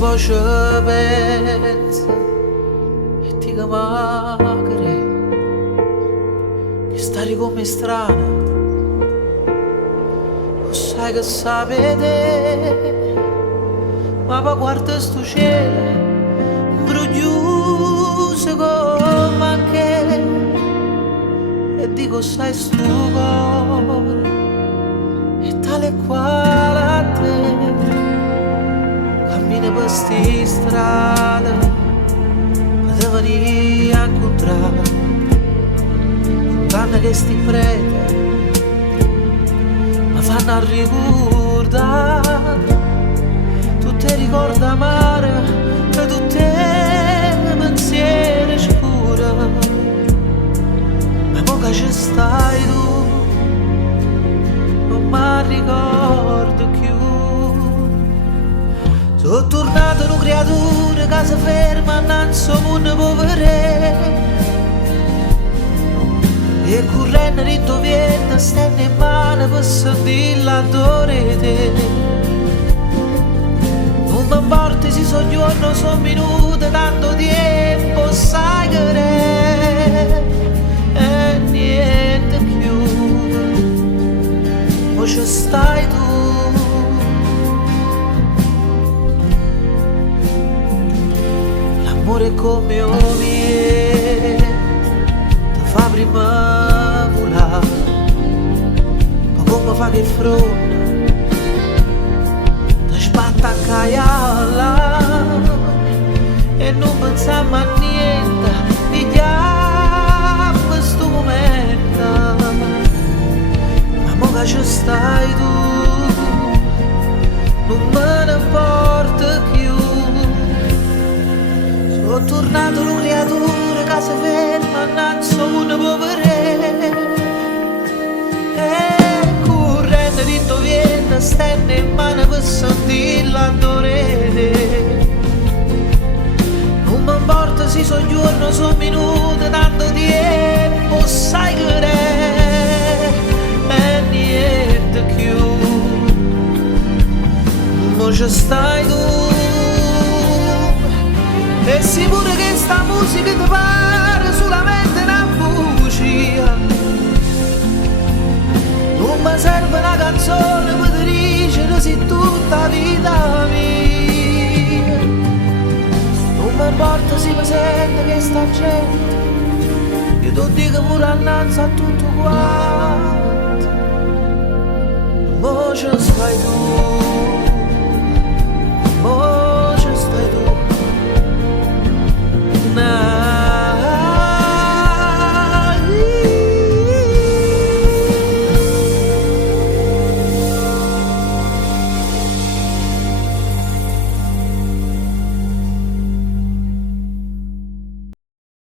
poi ci pensa e ti chiamare che stare come strana, lo sai che sapete, ma poi guarda sto cielo bruglioso come anche, e dico sai sto cuore è tale quale a te, cammina per sti strade per venire a incontrare, lontano che sti prete mi fanno a ricordare tutte ricordi amare e tutte pensieri scuri, ma poca ci stai tu, non mi ricordo più. Sono tornato una creatura che si ferma innanzi a un povero, e correndo ritto viento stende in mano per sentire l'adore te. Non mi importa se sono giorni, sono minuti, tanto tempo sai che è, e niente più, ma ci stai tu. L'amore è come un vento, ti fa prima volare, ma come fa che fronte spatta a caiala, e non pensiamo a niente di questo momento, ma mo che ci stai tu non me ne importa più. Sono tornato una creatura che si ferma innanzi a un povero, ritto viene, stende in mano per sentire l'adore. Non mi importa se sono giorni, sono minuti, tanto tempo sai che è, e niente più, ma ci stai tu. E sicuro che sta musica ti pare solamente una bugia, non mi serve una canzone per dirigere se tutta la vita mia. Non mi importa se mi sente che sta gente, io ti dico pure annanzi a tutto qua.